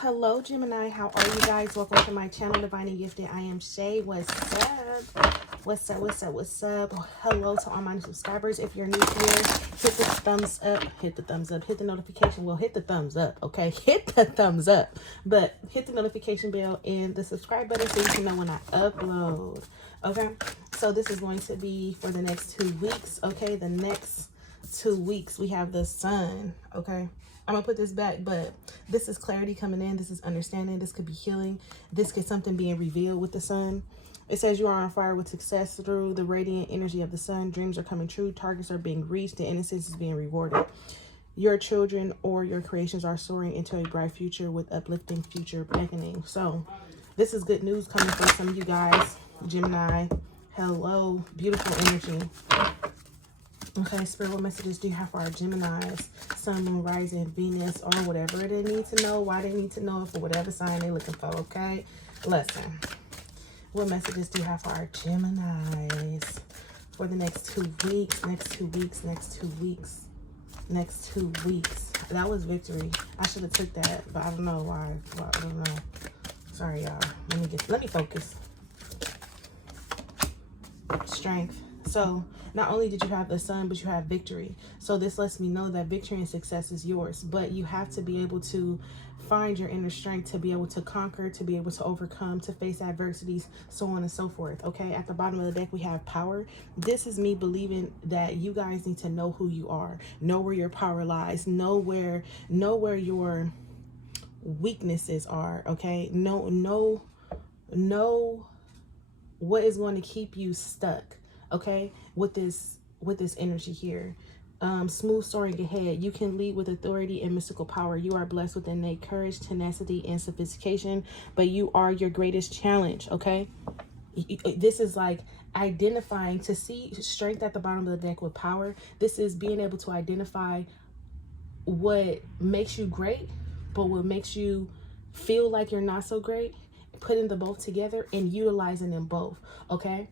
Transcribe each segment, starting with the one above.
Hello Gemini, how are you guys? Welcome to my channel, Divine and Gifted. I am Shay. What's up? What's up? What's up? What's up? Hello to all my new subscribers. If you're new here, hit the thumbs up, hit the thumbs up, hit the notification. Well, hit the thumbs up, okay? Hit the thumbs up, but hit the notification bell and the subscribe button so you can know when I upload, okay? So this is going to be for the next 2 weeks, okay? The next 2 weeks we have the sun, okay? I'm gonna put this back, but this is clarity coming in. This is understanding. This could be healing. This could something being revealed with the sun. It says you are on fire with success through the radiant energy of the sun. Dreams are coming true. Targets are being reached. The innocence is being rewarded. Your children or your creations are soaring into a bright future with uplifting future beckoning. So this is good news coming from some of you guys. Gemini, hello, beautiful energy. Okay, Spirit, what messages do you have for our Geminis, Sun, Moon, Rising, Venus, or whatever they need to know, why they need to know, for whatever sign they're looking for, okay? Listen, what messages do you have for our Geminis for the next 2 weeks, next 2 weeks, next 2 weeks, next 2 weeks? That was victory. I should have took that, but I don't know why. Well, I don't know. Sorry, y'all. Let me focus. Strength. So not only did you have the sun, but you have victory. So this lets me know that victory and success is yours, but you have to be able to find your inner strength to be able to conquer, to be able to overcome, to face adversities, so on and so forth. Okay, at the bottom of the deck we have power. This is me believing that you guys need to know who you are, know where your power lies, know where your weaknesses are. Okay, know what is going to keep you stuck, okay, with this energy here. Smooth soaring ahead. You can lead with authority and mystical power. You are blessed with innate courage, tenacity, and sophistication, but you are your greatest challenge, okay? This is like identifying, to see strength at the bottom of the deck with power. This is being able to identify what makes you great, but what makes you feel like you're not so great, putting the both together and utilizing them both, okay?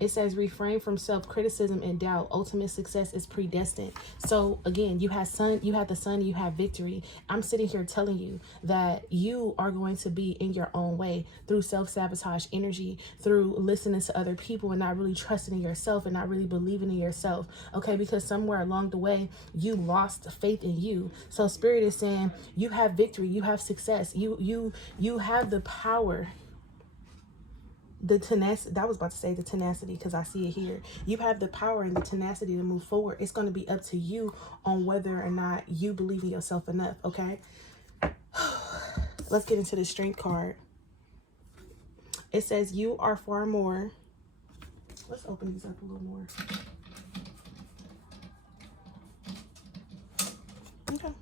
It says refrain from self-criticism and doubt. Ultimate success is predestined. So again, you had the sun, you have victory. I'm sitting here telling you that you are going to be in your own way through self-sabotage energy, through listening to other people and not really trusting in yourself and not really believing in yourself, okay? Because somewhere along the way, you lost faith in you. So Spirit is saying you have victory, you have success, you have the power, the tenacity. I was about to say the tenacity because I see it here. You have the power and the tenacity to move forward. It's going to be up to you on whether or not you believe in yourself enough, okay? Let's get into the strength card. It says you are far more. Let's open these up a little more. Okay.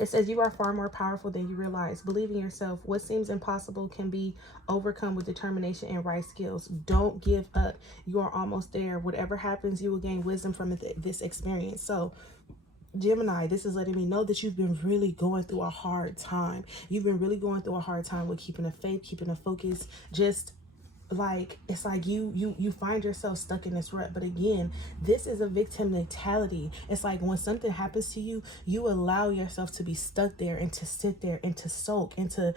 It says you are far more powerful than you realize. Believe in yourself. What seems impossible can be overcome with determination and right skills. Don't give up. You are almost there. Whatever happens, you will gain wisdom from this experience. So Gemini, this is letting me know that you've been really going through a hard time. You've been really going through a hard time with keeping the faith, keeping the focus, just like it's like you find yourself stuck in this rut. But again, this is a victim mentality. It's like when something happens to you, you allow yourself to be stuck there and to sit there and to soak and to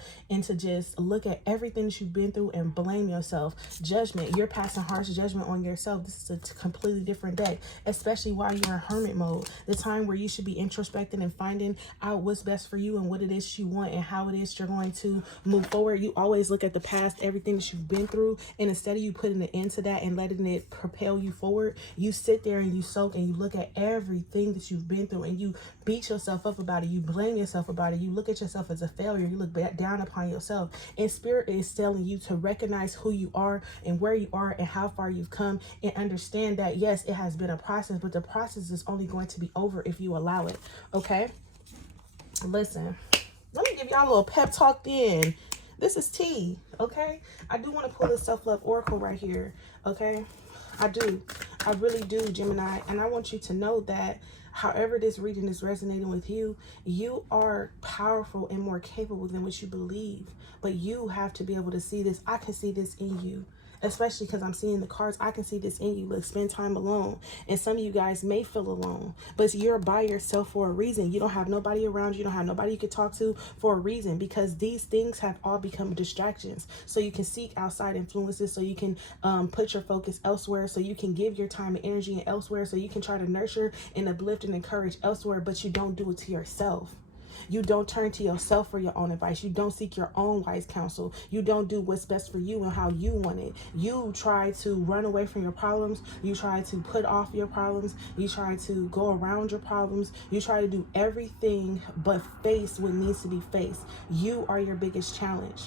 just look at everything that you've been through and blame yourself. Judgment. You're passing harsh judgment on yourself. This is a completely different day, especially while you're in hermit mode, the time where you should be introspecting and finding out what's best for you and what it is you want and how it is you're going to move forward. You always look at the past, everything that you've been through, and instead of you putting an end to that and letting it propel you forward, you sit there and you soak and you look at everything that you've been through and you beat yourself up about it. You blame yourself about it. You look at yourself as a failure. You look down upon yourself. And Spirit is telling you to recognize who you are and where you are and how far you've come, and understand that, yes, it has been a process, but the process is only going to be over if you allow it, okay? Listen, let me give y'all a little pep talk then. This is tea, okay? I do want to pull this self-love oracle right here, okay? I do. I really do, Gemini. And I want you to know that however this reading is resonating with you, you are powerful and more capable than what you believe. But you have to be able to see this. I can see this in you. especially because I'm seeing the cards. I can see this in you. Look, spend time alone. And some of you guys may feel alone, but you're by yourself for a reason. You don't have nobody around you. You don't have nobody you can talk to for a reason, because these things have all become distractions. So you can seek outside influences, so you can put your focus elsewhere, so you can give your time and energy and elsewhere, so you can try to nurture and uplift and encourage elsewhere, but you don't do it to yourself. You don't turn to yourself for your own advice. You don't seek your own wise counsel. You don't do what's best for you and how you want it. You try to run away from your problems. You try to put off your problems. You try to go around your problems. You try to do everything but face what needs to be faced. You are your biggest challenge.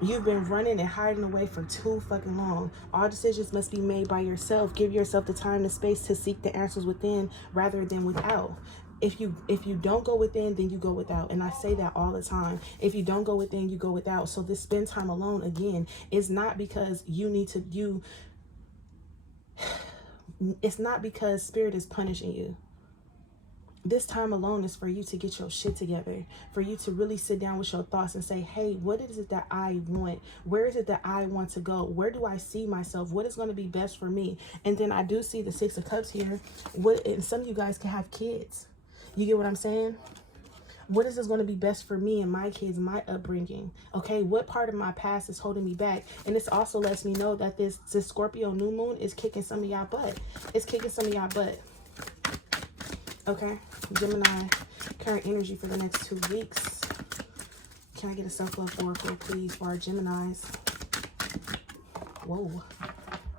You've been running and hiding away for too fucking long. All decisions must be made by yourself. Give yourself the time and space to seek the answers within rather than without. If you don't go within, then you go without. And I say that all the time. If you don't go within, you go without. So this spend time alone, again, is not because you need to it's not because spirit is punishing you. This time alone is for you to get your shit together, for you to really sit down with your thoughts and say, hey, what is it that I want? Where is it that I want to go? Where do I see myself? What is going to be best for me? And then I do see the Six of Cups here. And some of you guys can have kids. You get what I'm saying? What is this going to be best for me and my kids, my upbringing? Okay, what part of my past is holding me back? And this also lets me know that this Scorpio new moon is kicking some of y'all butt. It's kicking some of y'all butt. Okay, Gemini, current energy for the next 2 weeks. Can I get a self-love oracle, please, for our Geminis? Whoa.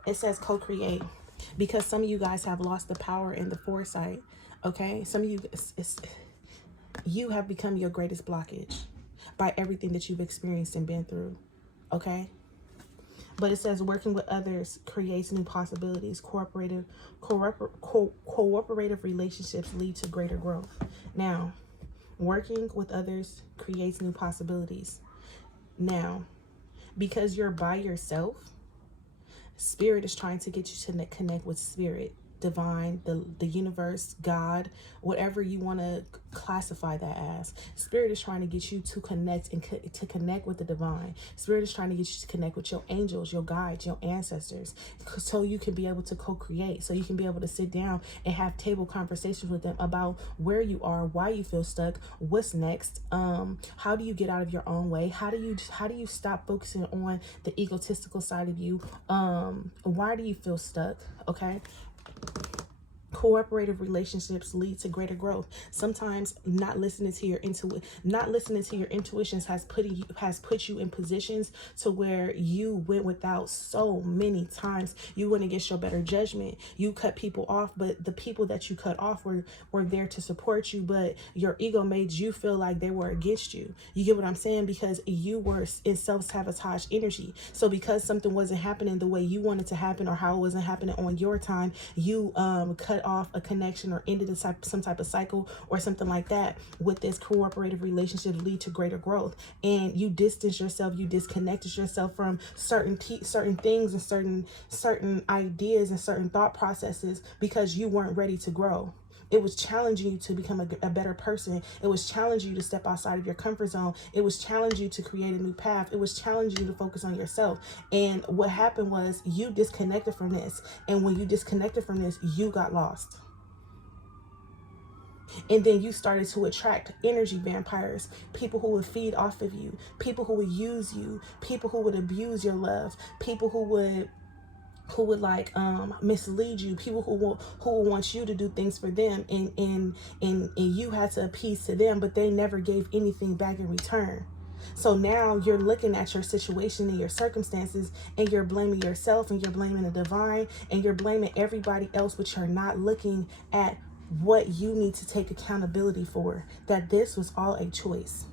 It says co-create, because some of you guys have lost the power and the foresight. Okay, some of you, you have become your greatest blockage by everything that you've experienced and been through. Okay, but it says working with others creates new possibilities. Cooperative relationships lead to greater growth. Now, working with others creates new possibilities. Now, because you're by yourself, spirit is trying to get you to connect with spirit, divine, the universe, God, whatever you want to classify that as. Spirit is trying to get you to connect and to connect with the divine. Spirit is trying to get you to connect with your angels, your guides, your ancestors, so you can be able to co-create, so you can be able to sit down and have table conversations with them about where you are, why you feel stuck, what's next, how do you get out of your own way, how do you stop focusing on the egotistical side of you, why do you feel stuck? Okay, cooperative relationships lead to greater growth. Sometimes not listening to your intuitions has put you in positions to where you went without so many times. You went against your better judgment. You cut people off, but the people that you cut off were there to support you, but your ego made you feel like they were against you. You get what I'm saying? Because you were in self-sabotage energy. So because something wasn't happening the way you wanted to happen, or how it wasn't happening on your time, you cut off a connection or ended some type of cycle or something like that. With this cooperative relationship lead to greater growth, and you distance yourself, you disconnected yourself from certain things and certain ideas and certain thought processes because you weren't ready to grow. It was challenging you to become a better person. It was challenging you to step outside of your comfort zone. It was challenging you to create a new path. It was challenging you to focus on yourself. And what happened was you disconnected from this. And when you disconnected from this, you got lost. And then you started to attract energy vampires, people who would feed off of you, people who would use you, people who would abuse your love, people who would mislead you, people who will want you to do things for them, and you had to appease to them, but they never gave anything back in return. So now you're looking at your situation and your circumstances, and you're blaming yourself, and you're blaming the divine, and you're blaming everybody else, but you're not looking at what you need to take accountability for, that this was all a choice.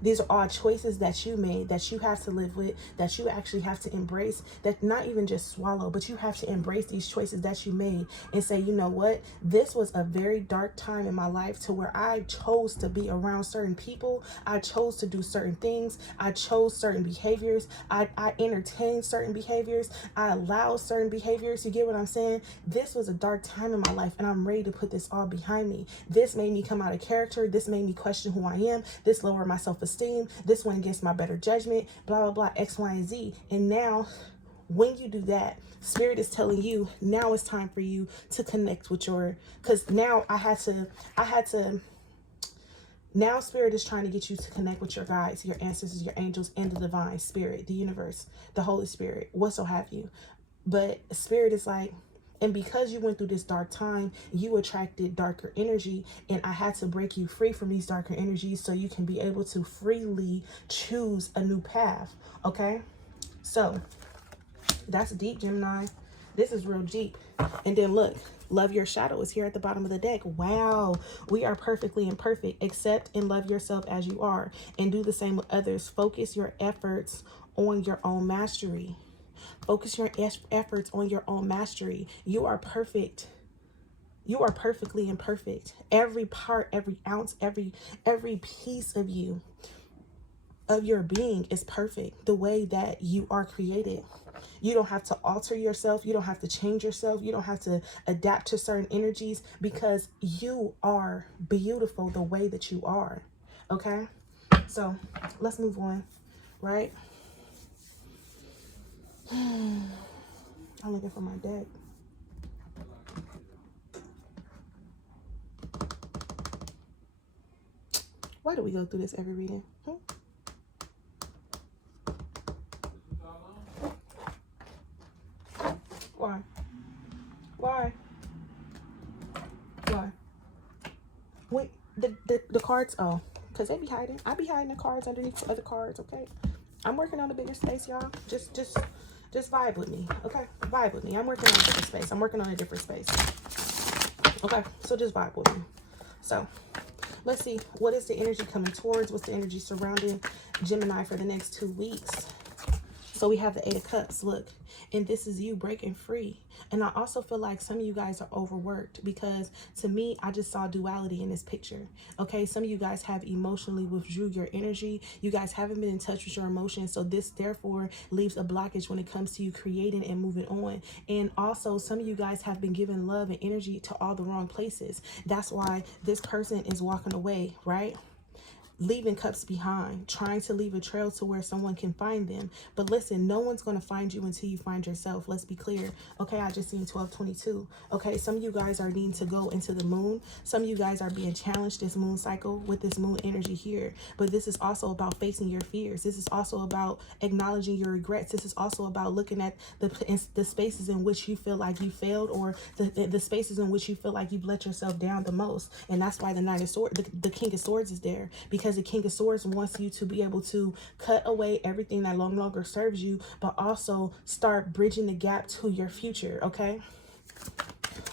These are all choices that you made, that you have to live with, that you actually have to embrace, that not even just swallow, but you have to embrace these choices that you made and say, you know what, this was a very dark time in my life to where I chose to be around certain people. I chose to do certain things. I chose certain behaviors. I entertained certain behaviors. I allowed certain behaviors. You get what I'm saying? This was a dark time in my life, and I'm ready to put this all behind me. This made me come out of character. This made me question who I am. This lowered my self-esteem. This went against my better judgment, blah, blah, blah, X, Y, and Z. And now When you do that, Spirit is telling you now it's time for you to connect with your, because now now Spirit is trying to get you to connect with your guides, your ancestors, your angels, and the divine spirit, the universe, the Holy Spirit, whatso have you. But Spirit is like, and because you went through this dark time, you attracted darker energy, and I had to break you free from these darker energies so you can be able to freely choose a new path. Okay, so that's deep, Gemini. This is real deep. And then look, love your shadow is here at the bottom of the deck. Wow, we are perfectly imperfect. Accept and love yourself as you are, and do the same with others. Focus your efforts on your own mastery. Focus your efforts on your own mastery. You are perfect. You are perfectly imperfect. Every part, every ounce, every piece of you, of your being is perfect the way that you are created. You don't have to alter yourself. You don't have to change yourself. You don't have to adapt to certain energies, because you are beautiful the way that you are. Okay? So let's move on, right? I'm looking for my deck. Why do we go through this every reading? Why? Why? Why? Wait, the cards, oh, because they be hiding. I be hiding the cards underneath other cards, okay? I'm working on a bigger space, y'all. Just vibe with me, okay? Vibe with me. I'm working on a different space. I'm working on a different space. Okay, so just vibe with me. So let's see, what is the energy coming towards? What's the energy surrounding Gemini for the next 2 weeks? So we have the Eight of Cups, look, and this is you breaking free. And I also feel like some of you guys are overworked, because to me, I just saw duality in this picture. Okay, some of you guys have emotionally withdrew your energy. You guys haven't been in touch with your emotions. So this therefore leaves a blockage when it comes to you creating and moving on. And also some of you guys have been giving love and energy to all the wrong places. That's why this person is walking away, right? Leaving cups behind, trying to leave a trail to where someone can find them. But listen, no one's going to find you until you find yourself. Let's be clear. Okay, I just seen 1222. Okay, some of you guys are needing to go into the moon. Some of you guys are being challenged this moon cycle with this moon energy here. But this is also about facing your fears. This is also about acknowledging your regrets. This is also about looking at the spaces in which you feel like you failed, or the spaces in which you feel like you've let yourself down the most. And that's why the Knight of Swords, the King of Swords is there, because the King of Swords wants you to be able to cut away everything that no longer serves you, but also start bridging the gap to your future. Okay,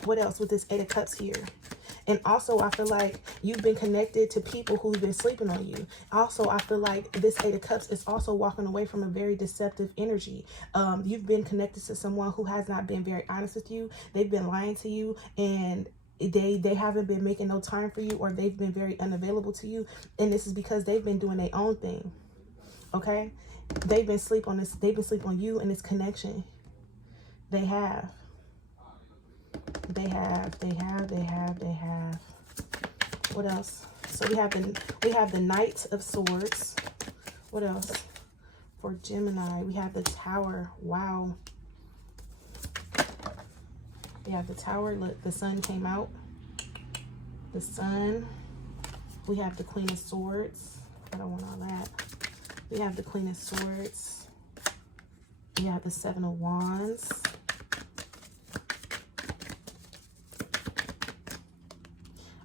what else with this Eight of Cups here? And also, I feel like you've been connected to people who've been sleeping on you. Also, I feel like this Eight of Cups is also walking away from a very deceptive energy. You've been connected to someone who has not been very honest with you. They've been lying to you, and they haven't been making no time for you, or they've been very unavailable to you. And this is because they've been doing their own thing. Okay, they've been sleep on this. They've been sleep on you and this connection. They have. What else? So we have the Knight of Swords. What else for Gemini? We have the Tower. Wow. We have the Tower. Look, the sun came out. The sun. We have the Queen of Swords. I don't want all that. We have the Queen of Swords. We have the Seven of Wands.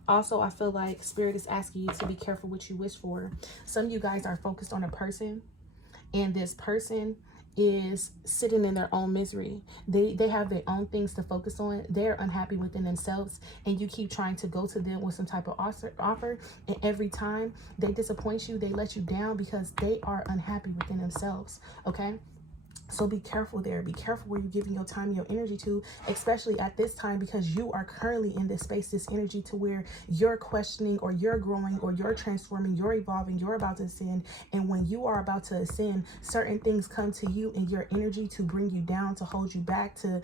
Also, I feel like Spirit is asking you to be careful what you wish for. Some of you guys are focused on a person, and this person is sitting in their own misery. They have their own things to focus on. They're unhappy within themselves, and you keep trying to go to them with some type of offer, and every time they disappoint you, they let you down because they are unhappy within themselves. Okay, so be careful there. Be careful where you're giving your time and your energy to, especially at this time, because you are currently in this space, this energy to where you're questioning, or you're growing, or you're transforming, you're evolving, you're about to ascend. And when you are about to ascend, certain things come to you in your energy to bring you down, to hold you back, to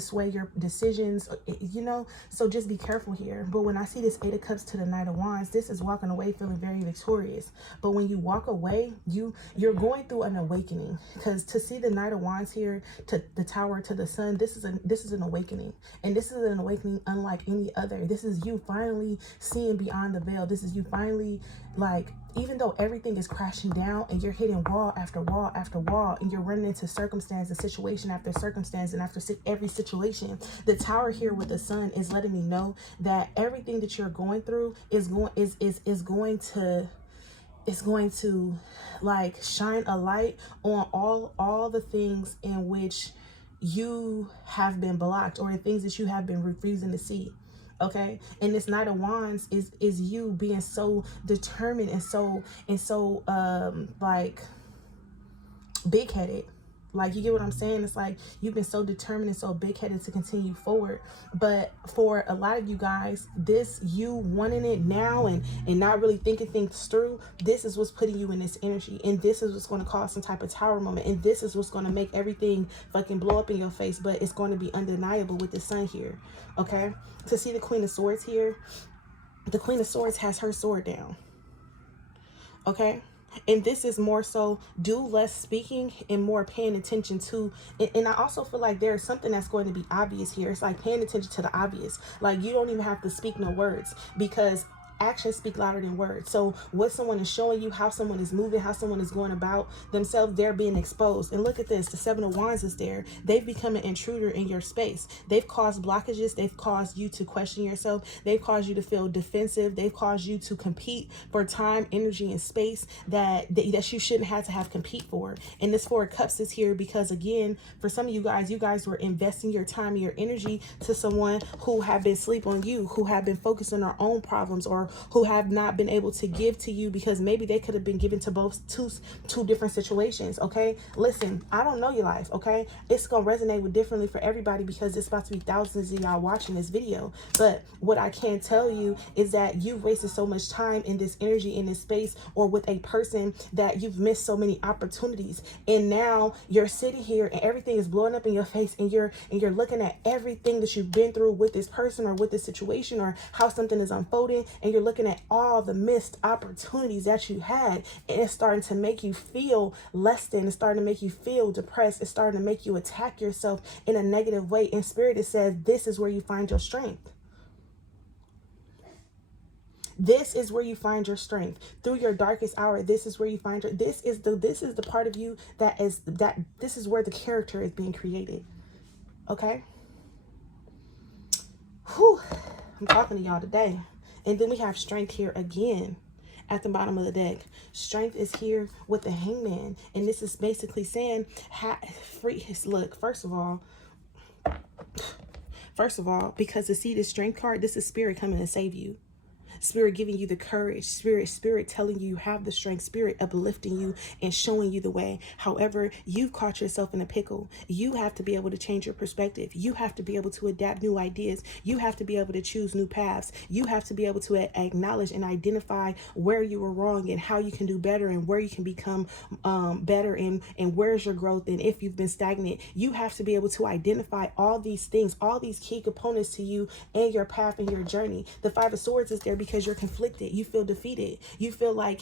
sway your decisions, you know. So just be careful here. But when I see this Eight of Cups to the Knight of Wands, this is walking away feeling very victorious. But when you walk away, you're going through an awakening, because to see see the Knight of Wands here to the Tower to the Sun. This is an awakening, and this is an awakening unlike any other. This is you finally seeing beyond the veil. This is you finally, like, even though everything is crashing down and you're hitting wall after wall after wall, and you're running into circumstance and situation after circumstance, and after every situation, the Tower here with the Sun is letting me know that everything that you're going through is going to like shine a light on all the things in which you have been blocked, or the things that you have been refusing to see. Okay, and this Knight of Wands is you being so determined and so like big-headed. Like, you get what I'm saying? It's like you've been so determined and so big-headed to continue forward. But for a lot of you guys, this you wanting it now and not really thinking things through, this is what's putting you in this energy. And this is what's going to cause some type of tower moment. And this is what's going to make everything fucking blow up in your face. But it's going to be undeniable with the Sun here. Okay? To see the Queen of Swords here, the Queen of Swords has her sword down. Okay? And this is more so do less speaking and more paying attention to, and I also feel like there's something that's going to be obvious here. It's like paying attention to the obvious. Like, you don't even have to speak no words, because actions speak louder than words. So what someone is showing you, how someone is moving, how someone is going about themselves, they're being exposed. And look at this, the Seven of Wands is there. They've become an intruder in your space. They've caused blockages. They've caused you to question yourself. They've caused you to feel defensive. They've caused you to compete for time, energy, and space that you shouldn't have to have compete for. And this Four of Cups is here because, again, for some of you guys were investing your time and your energy to someone who have been sleep on you, who have been focused on their own problems, or who have not been able to give to you because maybe they could have been given to both two different situations. Okay, listen, I don't know your life. Okay, it's gonna resonate with differently for everybody because it's about to be thousands of y'all watching this video. But what I can tell you is that you've wasted so much time in this energy, in this space, or with a person, that you've missed so many opportunities. And now you're sitting here and everything is blowing up in your face, and you're looking at everything that you've been through with this person or with this situation, or how something is unfolding, and you're looking at all the missed opportunities that you had, and it's starting to make you feel less than. It's starting to make you feel depressed. It's starting to make you attack yourself in a negative way. In Spirit, it says this is where you find your strength. This is where you find your strength. Through your darkest hour, this is where you find your, this is the part of you this is where the character is being created. Okay? Whew. I'm talking to y'all today. And then we have strength here again at the bottom of the deck. Strength is here with the Hangman. And this is basically saying, look, first of all, because to see this strength card, this is Spirit coming to save you. Spirit giving you the courage, spirit telling you have the strength, Spirit uplifting you and showing you the way. However, you've caught yourself in a pickle. You have to be able to change your perspective. You have to be able to adapt new ideas. You have to be able to choose new paths. You have to be able to acknowledge and identify where you were wrong and how you can do better, and where you can become better, and where's your growth, and if you've been stagnant. You have to be able to identify all these things, all these key components to you and your path and your journey. The Five of Swords is there because you're conflicted. You feel defeated. You feel like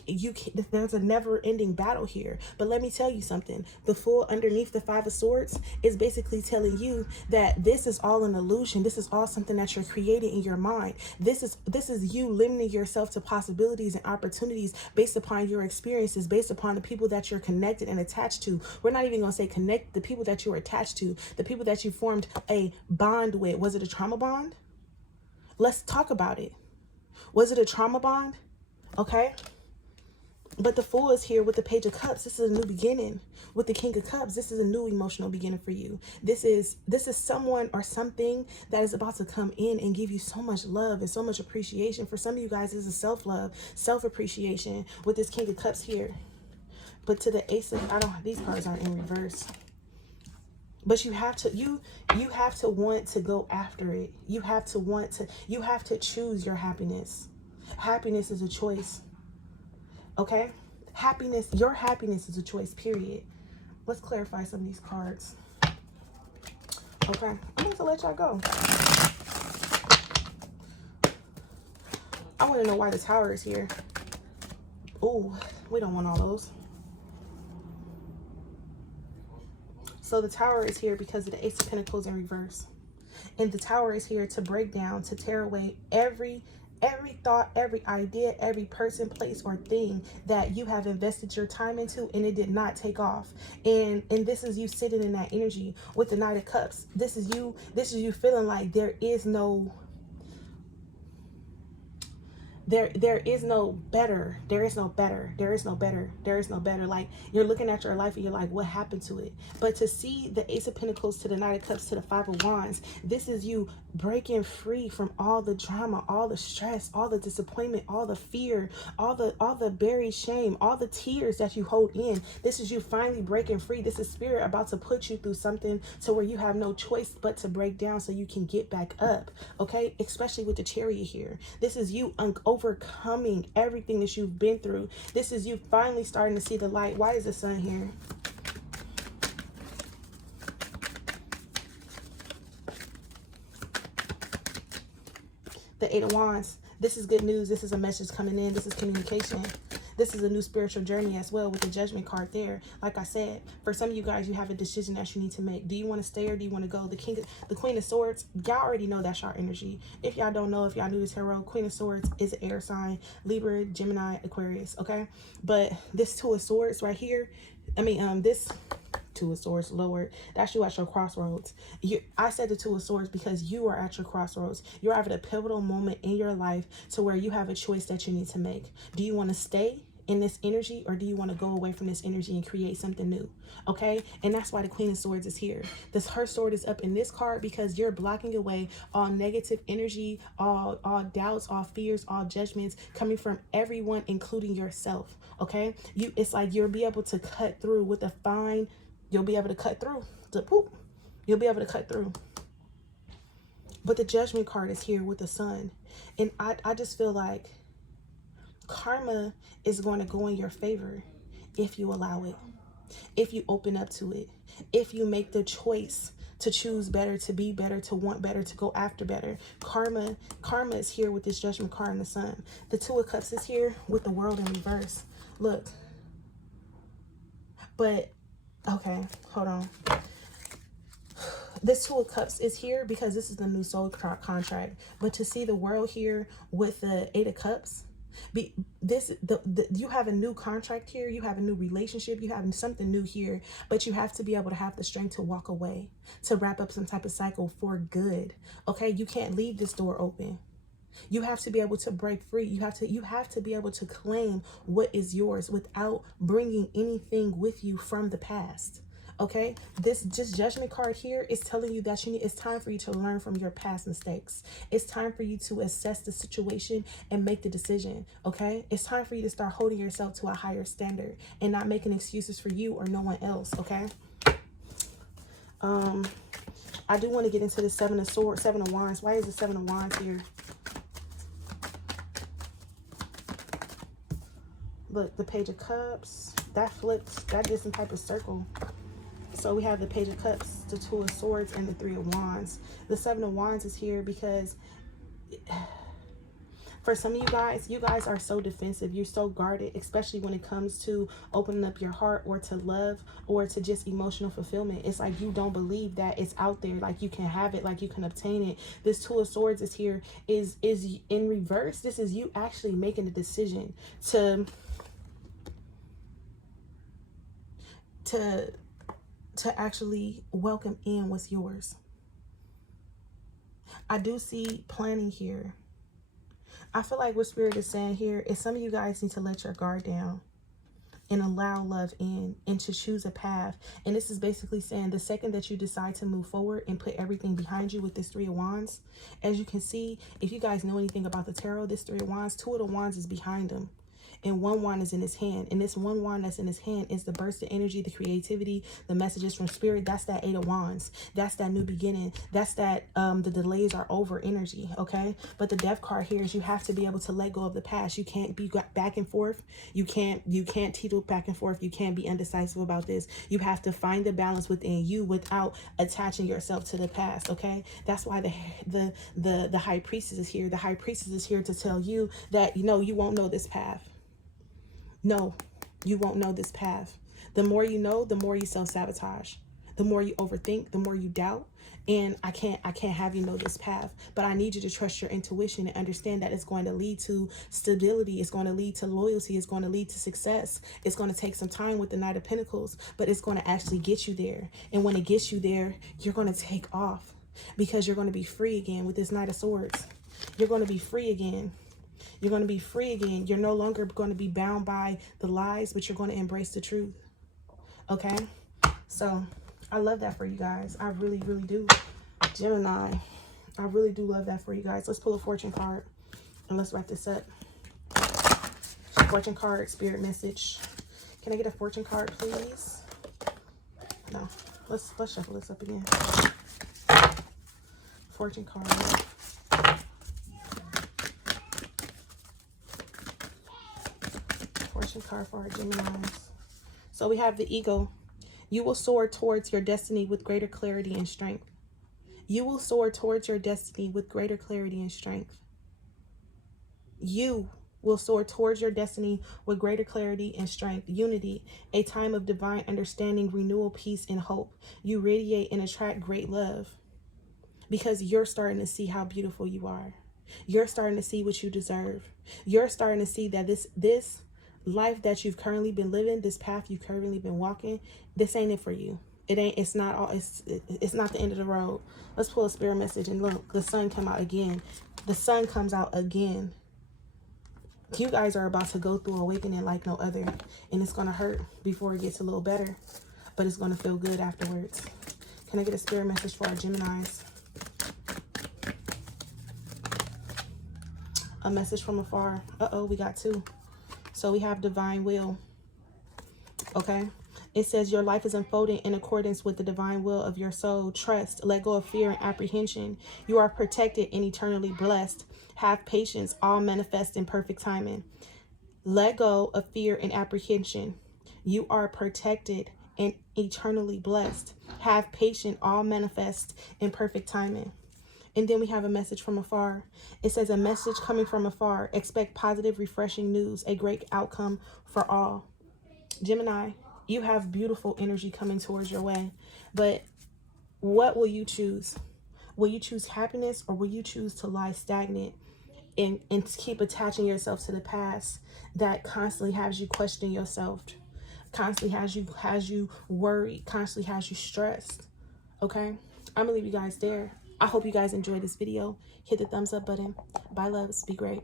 there's a never-ending battle here. But let me tell you something. The Fool underneath the Five of Swords is basically telling you that this is all an illusion. This is all something that you're creating in your mind. This is you limiting yourself to possibilities and opportunities based upon your experiences, based upon the people that you're connected and attached to. We're not even going to say connect, the people that you were attached to, the people that you formed a bond with. Was it a trauma bond? Let's talk about it. Was it a trauma bond? Okay. But the Fool is here with the Page of Cups. This is a new beginning. With the King of Cups, this is a new emotional beginning for you. This is someone or something that is about to come in and give you so much love and so much appreciation. For some of you guys, this is self-love, self-appreciation with this King of Cups here. But to the Ace of, these cards aren't in reverse. But you have to want to go after it. You have to choose your happiness. Happiness is a choice. Okay? Your happiness is a choice, period. Let's clarify some of these cards. Okay, I'm going to let y'all go. I want to know why the Tower is here. Oh, we don't want all those. So the Tower is here because of the Ace of Pentacles in reverse. And the Tower is here to break down, to tear away every thought, every idea, every person, place, or thing that you have invested your time into and it did not take off. And this is you sitting in that energy with the Knight of Cups. This is you feeling like there is no better. Like, you're looking at your life and you're like, what happened to it? But to see the Ace of Pentacles to the Knight of Cups to the Five of Wands, this is you breaking free from all the drama, all the stress, all the disappointment, all the fear, all the buried shame, all the tears that you hold in. This is you finally breaking free. This is Spirit about to put you through something to where you have no choice but to break down so you can get back up. Okay, especially with the Chariot here. This is you overcoming everything that you've been through. This is you finally starting to see the light. Why is the Sun here? The Eight of Wands. This is good news. This is a message coming in. This is communication. This is a new spiritual journey as well with the Judgment card there. Like I said, for some of you guys, you have a decision that you need to make. Do you want to stay or do you want to go? The Queen of Swords, y'all already know that's your energy. If y'all don't know, if y'all new to tarot, Queen of Swords is an air sign. Libra, Gemini, Aquarius, okay? But this Two of Swords right here, this Two of Swords lowered, that's you at your crossroads. I said the Two of Swords because you are at your crossroads. You're having a pivotal moment in your life to where you have a choice that you need to make. Do you want to stay in this energy or do you want to go away from this energy and create something new? Okay, and that's why the Queen of Swords is here. Her sword is up in this card because you're blocking away all negative energy, all doubts, all fears, all judgments coming from everyone, including yourself. Okay, it's like you'll be able to cut through with a fine. You'll be able to cut through. You'll be able to cut through. But the Judgment card is here with the Sun. And I just feel like karma is going to go in your favor if you allow it. If you open up to it. If you make the choice to choose better, to be better, to want better, to go after better. Karma is here with this Judgment card and the Sun. The Two of Cups is here with the World in reverse. Look. But okay, hold on. This Two of Cups is here because this is the new soul contract. But to see the World here with the Eight of Cups, you have a new contract here. You have a new relationship. You have something new here. But you have to be able to have the strength to walk away, to wrap up some type of cycle for good. Okay, you can't leave this door open. You have to be able to break free. You have to be able to claim what is yours without bringing anything with you from the past. Okay, this Judgment card here is telling you that it's time for you to learn from your past mistakes. It's time for you to assess the situation and make the decision. Okay, it's time for you to start holding yourself to a higher standard and not making excuses for you or no one else. Okay. I do want to get into the Seven of Wands. Why is the Seven of Wands here? Look, the Page of Cups, that flipped, that did some type of circle. So we have the Page of Cups, the Two of Swords, and the Three of Wands. The Seven of Wands is here because for some of you guys are so defensive. You're so guarded, especially when it comes to opening up your heart or to love or to just emotional fulfillment. It's like you don't believe that it's out there, like you can have it, like you can obtain it. This Two of Swords is here, is in reverse. This is you actually making a decision to actually welcome in what's yours. I do see planning here. I feel like what Spirit is saying here is some of you guys need to let your guard down and allow love in and to choose a path. And this is basically saying the second that you decide to move forward and put everything behind you with this Three of Wands, as you can see, if you guys know anything about the tarot, this Three of Wands, Two of the Wands is behind them. And one wand is in his hand. And this one wand that's in his hand is the burst of energy, the creativity, the messages from Spirit. That's that Eight of Wands. That's that new beginning. That's that the delays are over energy, okay? But the Death card here is you have to be able to let go of the past. You can't be back and forth. You can't teeter back and forth. You can't be indecisive about this. You have to find the balance within you without attaching yourself to the past, okay? That's why the High Priestess is here. The High Priestess is here to tell you that, you won't know this path. No, you won't know this path. The more you know, the more you self-sabotage. The more you overthink, the more you doubt. And I can't have you know this path, but I need you to trust your intuition and understand that it's going to lead to stability. It's going to lead to loyalty. It's going to lead to success. It's going to take some time with the Knight of Pentacles, but it's going to actually get you there. And when it gets you there, you're going to take off because you're going to be free again with this Knight of Swords. You're going to be free again. You're going to be free again. You're no longer going to be bound by the lies, but you're going to embrace the truth. Okay? So I love that for you guys. I really, really do. Gemini, I really do love that for you guys. Let's pull a fortune card and let's wrap this up. Fortune card, spirit message. Can I get a fortune card, please? No. Let's shuffle this up again. Fortune card. Fortune card for our Geminis. So we have the Eagle. You will soar towards your destiny with greater clarity and strength. You will soar towards your destiny with greater clarity and strength. You will soar towards your destiny with greater clarity and strength. Unity, a time of divine understanding, renewal, peace, and hope. You radiate and attract great love because you're starting to see how beautiful you are. You're starting to see what you deserve. You're starting to see that this life that you've currently been living, this path you've currently been walking, this ain't it for you. It's not the end of the road. Let's pull a spirit message and look, the sun come out again. The sun comes out again. You guys are about to go through awakening like no other, and it's going to hurt before it gets a little better, but it's going to feel good afterwards. Can I get a spirit message for our Geminis? A message from afar. Uh-oh, we got two. So we have divine will. Okay. It says your life is unfolding in accordance with the divine will of your soul. Trust, let go of fear and apprehension. You are protected and eternally blessed. Have patience, all manifest in perfect timing. Let go of fear and apprehension. You are protected and eternally blessed. Have patience, all manifest in perfect timing. And then we have a message from afar. It says a message coming from afar. Expect positive, refreshing news, a great outcome for all. Gemini, you have beautiful energy coming towards your way, but what will you choose? Will you choose happiness, or will you choose to lie stagnant and keep attaching yourself to the past that constantly has you questioning yourself, constantly has you worried, constantly has you stressed? Okay, I'm gonna leave you guys there. I hope you guys enjoyed this video. Hit the thumbs up button. Bye, loves. Be great.